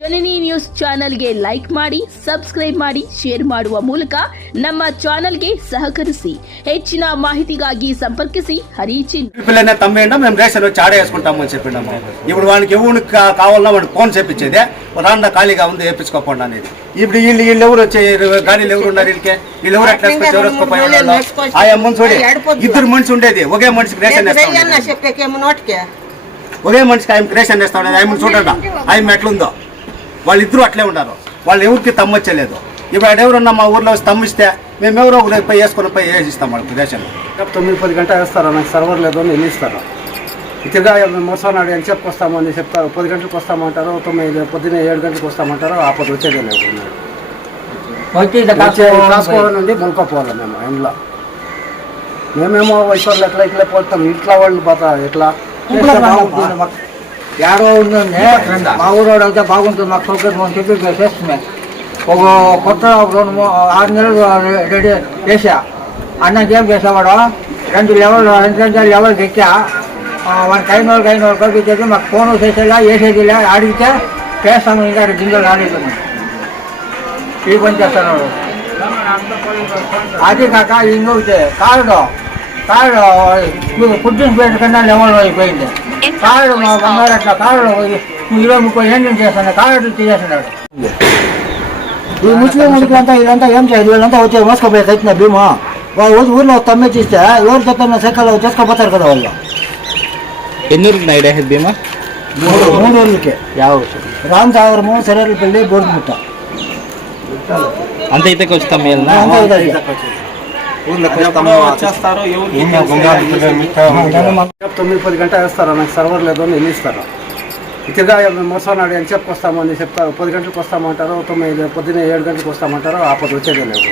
ಜನನಿ news ಚಾನೆಲ್ಗೆ like ಮಾಡಿ, subscribe ಮಾಡಿ, ಶೇರ್ ಮಾಡುವ ಮೂಲಕ ನಮ್ಮ ಚಾನೆಲ್ಗೆ సహకరిಸಿ ಹೆಚ್ಚಿನ మాహితిಗಾಗಿ సంపర్కిసి హరిచిన్ పిల్లనే తమ్మేండా మేము రేషన్ వచ్చి ఆడే వేసుకుంటామని చెప్పినాము. ఇప్పుడు వానికి ఎవరికి కావాలన్నా వాడికి ఫోన్ చేపించేదే రాండా ఖాళీగా ఉంది వేపించుకోకుండా అనేది. ఇప్పుడు వీళ్ళు ఎవరు వచ్చే గాడీలు ఎవరు ఉన్నారు వీళ్ళు ఎవరు ఎట్లా ఎవరు వేసుకోపోయి ఆయా మనిషి చూడే ఇద్దరు మనిషి ఉండేది ఒకే మనిషికి రేషన్ ఒకే మనిషికి ఆయన రేషన్ వేస్తా ఉండేది. ఆయన చూడండి ఆయన ఎట్లుందో వాళ్ళిద్దరూ అట్లే ఉన్నారు. వాళ్ళు ఎవరికి తమ్మొచ్చలేదు. ఇప్పుడు ఎవరున్నా మా ఊర్లో వచ్చి తమ్మిస్తే మేము ఎవరో పోయి వేసుకొని పోయి వేసిస్తాం వాళ్ళకి రేషన్. 9-10 గంటలు వేస్తారా, నాకు సర్వర్ లేదు అని నిలుస్తారు. తిరిగా మోసనాడు అని చెప్పుకొస్తామని చెప్తారు. 10 గంటలకు వస్తామంటారు, 9 పొద్దున్నే 7 గంటలకు వస్తామంటారు. ఆపద వచ్చేదే లేదు. కాసుకోవడం నుండి మునుకోపోవాలి మేము ఇంట్లో. మేమేమో వయసు ఎట్లా ఇట్లా పోతాం, ఇట్లా వాళ్ళు పోతా ఎట్లా యాడో ఉందండి. మా ఊరోడు అయితే బాగుంటుంది, మాకు సౌకర్యం చెప్పి చేస్తున్నాయి. ఒక కొత్త 6 నెలలు రెడీ చేసా. అన్నకి ఏం చేసేవాడు 2 లెవెల్ ఎక్కా. వాడికి అయిన వాళ్ళు పంపించేది మాకు ఫోన్ చేసేలా వేసేదిలే. అడిగితే చేస్తాము, ఇంకా గింజలు ఆడేది ఈ పని చేస్తున్నాడు. అది కాక ఇంకొకటి కార్డు పుట్టిన పేరు కన్నా లెవెల్ అయిపోయింది. కార్డు మా బంగారు అట్లా కార్డు 20-30 ఏళ్ళు చేస్తాను. కార్డు చేస్తున్నాడు. ఈ ముస్లిం ఉడికిలంతా ఇదంతా ఏం చేయదు. వీళ్ళంతా వచ్చి మోసుకోపోయేది అవుతుంది భీమా. వాళ్ళు ఊర్లో తమ్మేసిస్తే ఎవరు చెప్తాను సెక్కలు చేసుకోపోతారు కదా వాళ్ళు. ఎన్ని ఊరికి ఐడియా భీమా? 3 ఊర్లకి రామ్ సాగరము, సెరర్లపల్లి, బోర్డుముట్ట అంత అయితే వస్తాం. 9-10 గంటలు వేస్తారా, నాకు సర్వర్ లేదు అని నిలుస్తారు. తిరిగా మోసనాడు అని చెప్పుకొస్తామని చెప్తారు. 10 గంటలకు వస్తామంటారు, పొద్దున్నే 7 గంటలకు వస్తామంటారు. ఆపద వచ్చేదే లేదు.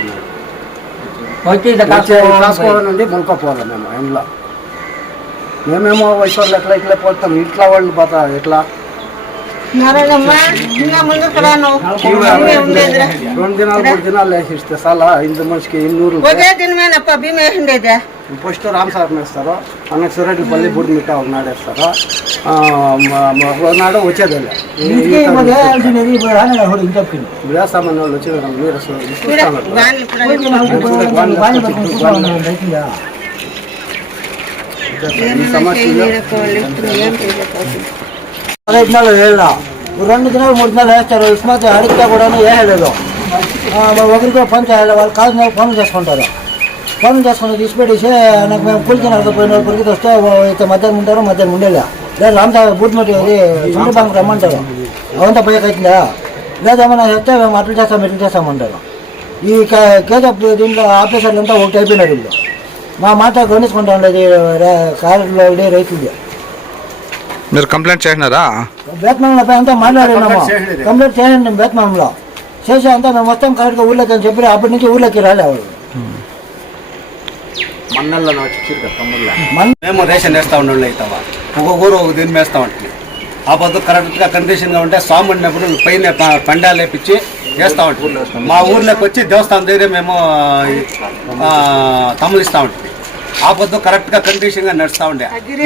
కాసుకోవడం నుండి మునుకోపోవాలి మేము ఇంట్లో. మేమేమో వయసు ఎట్లా ఇట్లా పోతాం, ఇట్లా వాళ్ళు పోతా ఎట్లా 2 దినాలు 3 దినాలు వేసిస్తే చాలా 5 మనిషికి 200. ఫస్ట్ రామ్ సార్ వేస్తారు, అన్నకు సురేట్లపల్లి బుడిమిట్ట ఒకనాడు వేస్తారు. ఒకనాడు వచ్చేది వేస్తామని వాళ్ళు వచ్చేది సమస్యలు 15 నెలలు వేయాల. 2 దినాలు 3 దినాలు వేస్తారు. ఇస్మాత్ అడిగితే కూడా వేయలేదు. ఒకరితో పని చేయాలి. వాళ్ళు కాదు పనులు చేసుకుంటారు. పనులు చేసుకుని తీసిపెట్టేసి నాకు మేము కూలికి నడకపోయిన వాళ్ళు పరిగెత్తి వస్తే అయితే మధ్యాహ్నం ఉంటారు, మధ్యాహ్నం ఉండేలా. లేదు రామ్సా బూట్మట్టి అది చుండ్రి బాంకు రమ్మంటారు. అవంతా పోయాక అవుతుందా? లేదేమన్నా చెప్తే మేము అట్లా చేస్తాం ఇట్లా చేస్తామంటారు. ఈ కేజీఎఫ్ దీంట్లో ఆఫీసర్లు అంతా ఒకటి అయిపోయినారు. వీళ్ళు మా మాట గమనించుకుంటా ఉండేది కారులో ఉండే రైతులది. మీరు కంప్లైంట్ చేసినారా? బేత్మంలో అంతా మాట్లాడినాము. కంప్లైంట్ చేయండి బేత్మంలో చేసి అంతా మేము వస్తాం కరెక్ట్గా ఊళ్ళోకి అని చెప్పి అప్పటి నుంచి ఊళ్ళోకి రాలేవాళ్ళు. మేము రేషన్ వేస్తా ఉండే అవుతావా ఒక్కొక్క ఊరు ఒక దీన్ని వేస్తా ఉంటుంది. ఆ పొద్దు కరెక్ట్గా కండిషన్గా ఉంటే స్వామి ఉన్నప్పుడు పైన పండాలు వేపించి వేస్తూ ఉంటుంది. మా ఊర్లోకి వచ్చి దేవస్థానం దగ్గర మేము తమ్ములిస్తూ ఉంటుంది. ఆ పొద్దు కరెక్ట్గా కండిషన్గా నడుస్తూ ఉండే. ఇది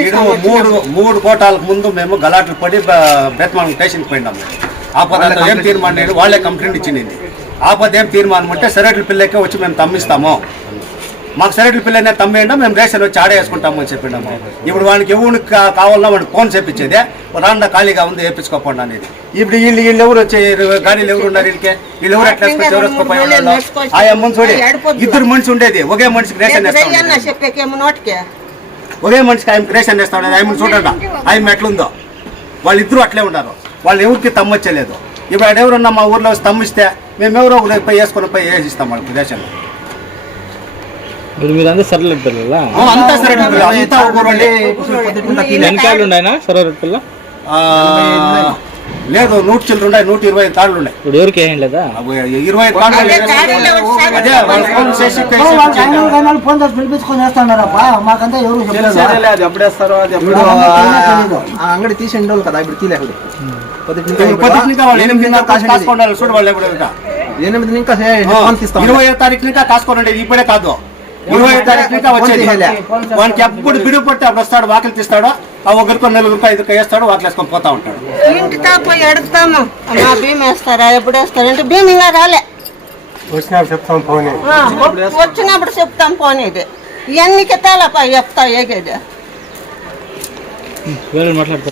3 కోటాలకు ముందు మేము గలాట్లు పడి బెత్మాన్ స్టేషన్కి పోయినాము. ఆ పొద్దు ఏం తీర్మానం వాళ్ళే కంప్లైంట్ ఇచ్చింది. ఆ పొద్దు ఏం తీర్మానం అంటే సరేట్ల పిల్లకే వచ్చి మేము తమ్మిస్తాము, మాకు సరేట్ల పిల్లనే తమ్మేండా మేము రేషన్ వచ్చి ఆడే వేసుకుంటామని చెప్పినాము. ఇప్పుడు వానికి ఎవరికి కావాలన్నా వాడికి ఫోన్ చేపించేదే రాండా ఖాళీగా ఉంది వేపించుకోకుండా అనేది. ఇప్పుడు వీళ్ళు ఎవరు వచ్చే గాడీలు ఎవరు ఉన్నారు వీళ్ళు ఎవరు ఎట్లా ఎవరు వేసుకోపోయి ఆయా మనిషి చూడే ఇద్దరు మనిషి ఉండేది ఒకే మనిషికి రేషన్ వేస్తా ఒకే మనిషికి ఆయన రేషన్ వేస్తా ఉండేది. ఆయన చూడండి ఆయన ఎట్లుందో వాళ్ళిద్దరూ అట్లే ఉన్నారు. వాళ్ళు ఎవరికి తమ్మొచ్చలేదు. ఇప్పుడు ఎవరున్నా మా ఊర్లో వచ్చి తమ్మిస్తే మేము ఎవరో పోయి వేసుకొని పోయి వేసిస్తాం వాళ్ళకి రేషన్. మీరంతా సరళ పిల్లల అంతా సరే ఎన్నికాయలు ఉన్నాయనా సరళ పిల్ల? లేదు 100 చిల్లర ఉన్నాయి, 120 కార్డులు ఉన్నాయి. ఇప్పుడు ఎవరికి ఏం లేదా? 20 కార్డులు ఫోన్ చేసి పిలిపించుకొని వేస్తున్నారప్ప. మాకంతా ఎవరు ఎప్పుడేస్తారో అంగడి తీసేయండి వాళ్ళు కదా. ఇప్పుడు తీలేదు 8 తారీఖు ఇంకా కాసుకోండి. ఇప్పుడే కాదు 20వ తారీఖుగా వచ్చేది. వానికి ఎప్పుడు బిడుగు పట్టి అప్పుడు వస్తాడు, వాకిలు తీస్తాడు, ఆ ఒకరికో 4 5 వేస్తాడు, వాకిలు వేసుకొని పోతా ఉంటాడు. ఇంటికా పోయి అడుగుతాము, మా భీమ్ వేస్తారా, ఎప్పుడు వేస్తారంటే భీమ్ ఇంకా రాలే, వచ్చినప్పుడు చెప్తాం పోనీది. ఇవన్నీ కితాలపై చెప్తా ఏగేది. మాట్లాడతారు.